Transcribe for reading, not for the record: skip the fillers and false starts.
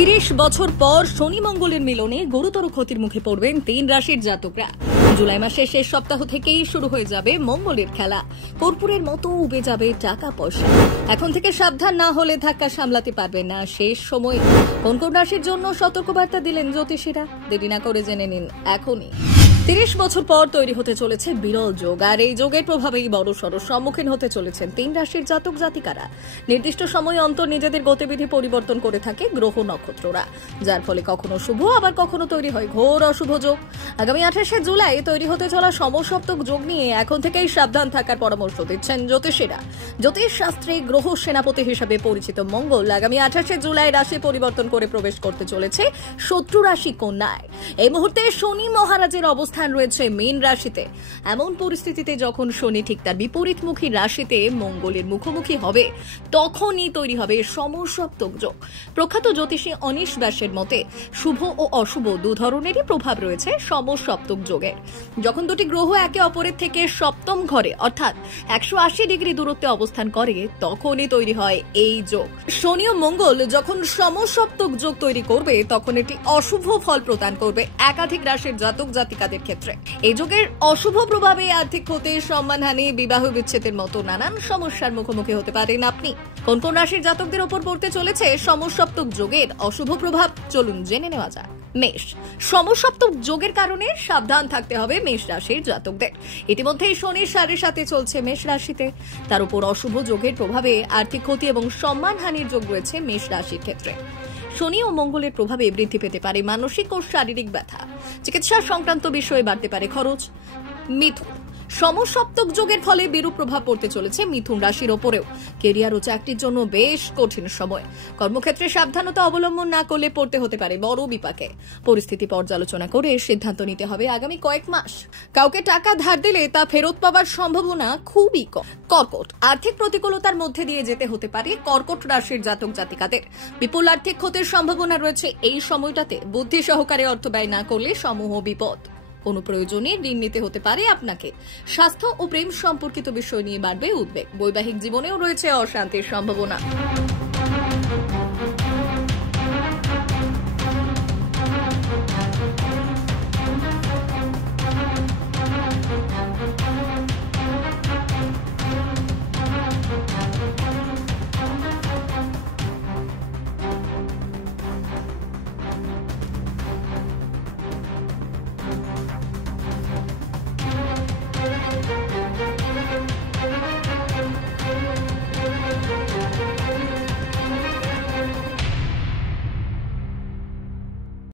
30 বছর পর শনি মঙ্গলের মিলনে গুরুতর ক্ষতির মুখে পড়বেন 3 রাশির জাতকরা। জুলাই মাসের শেষ সপ্তাহ থেকেই শুরু হয়ে যাবে মঙ্গলের খেলা। কর্পূরের মতো উবে যাবে টাকা পয়সা। এখন থেকে সাবধান না হলে ধাক্কা সামলাতে পারবেন না শেষ সময়। কোন কোন রাশির জন্য সতর্কবার্তা দিলেন জ্যোতিষীরা, দেরি না করে জেনে নিন এখনই। 30 বছর পর তৈরি হতে চলেছে বিরল যোগ, আর এই যোগের প্রভাবেই বড়সড় সম্মুখীন হতে চলেছেন 3 রাশির জাতক জাতিকারা। নির্দিষ্ট সময় অন্তর নিজেদের গতিবিধি পরিবর্তন করে থাকে গ্রহ নক্ষত্ররা, যার ফলে কখনো শুভ আবার কখনো তৈরি হয় ঘোর অশুভ যোগ। আগামী 28শে জুলাই তৈরি হতে চলা সমসপ্তক যোগ নিয়ে এখন থেকেই সাবধান থাকার পরামর্শ দিচ্ছেন জ্যোতিষীরা। জ্যোতিষ শাস্ত্রে গ্রহ সেনাপতি হিসেবে পরিচিত মঙ্গল আগামী 28শে জুলাই রাশি পরিবর্তন করে প্রবেশ করতে চলেছে শত্রু রাশি কন্যায়। এই মুহূর্তে শনি মহারাজের অবস্থান রয়েছে মীন রাশিতে। এমন পরিস্থিতিতে যখন শনি ঠিক তার বিপরীতমুখী রাশিতে মঙ্গলের মুখোমুখি হবে, তখনই তৈরি হবে সমসপ্তক যোগ। প্রখ্যাত জ্যোতিষী অনিশ ব্যাসের মতে শুভ ও অশুভ দু ধরনেরই প্রভাব রয়েছে সমসপ্তক যোগের। যখন দুটি গ্রহ একে অপরের থেকে সপ্তম ঘরে অর্থাৎ 180 ডিগ্রি দূরত্বে অবস্থান করে, তখনই তৈরি হয় এই যোগ। শনি ও মঙ্গল যখন সমসপ্তক যোগ তৈরি করবে, তখন এটি অশুভ ফল প্রদান করবে একাধিক রাশির জাতক জাতিকাদের ক্ষেত্রে। এই যোগের অশুভ প্রভাবে আর্থিক ক্ষতি, সম্মানহানি, বিবাহ বিচ্ছেদের মতো নানান সমস্যার মুখোমুখি হতে পারেন আপনি। কোন কোন রাশির জাতকদের ওপর পড়তে চলেছে সমসপ্তক যোগের অশুভ প্রভাব, চলুন জেনে নেওয়া যাক। মেষ। সমসপ্তক যোগের কারণে সাবধান থাকতে হবে মেষ রাশির জাতকদের। ইতিমধ্যেই শনির সাড়ের সাথে চলছে মেষ রাশিতে। তার উপর অশুভ যোগের প্রভাবে আর্থিক ক্ষতি এবং সম্মানহানির যোগ রয়েছে মেষ রাশির ক্ষেত্রে। শনি ও মঙ্গলের প্রভাবে বৃদ্ধি পেতে পারে মানসিক ও শারীরিক ব্যথা। চিকিৎসা সংক্রান্ত বিষয়ে বাড়তে পারে খরচ। মিথুন। সমসপ্তক যোগের ফলে বিরূপ প্রভাব পড়তে চলেছে মিথুন রাশির ওপরেও। কেরিয়ার ও চাকরির জন্য বেশ কঠিন সময়। কর্মক্ষেত্রে সাবধানতা অবলম্বন না করলে পড়তে হতে পারে বড় বিপাকে। পরিস্থিতি পর্যালোচনা করে সিদ্ধান্ত নিতে হবে আগামী কয়েক মাস। কাউকে টাকা ধার দিলে তা ফেরত পাওয়ার সম্ভাবনা খুবই কম। কর্কট। আর্থিক প্রতিকূলতার মধ্যে দিয়ে যেতে হতে পারে কর্কট রাশির জাতক জাতিকাদের। বিপুল আর্থিক ক্ষতির সম্ভাবনা রয়েছে এই সময়টাতে। বুদ্ধি সহকারে অর্থ ব্যয় না করলে সমূহ বিপদ। কোনো প্রয়োজনে ঋণ নিতে হতে পারে আপনাকে। স্বাস্থ্য ও প্রেম সম্পর্কিত বিষয় নিয়ে বাড়বে উদ্বেগ। বৈবাহিক জীবনেও রয়েছে অশান্তির সম্ভাবনা।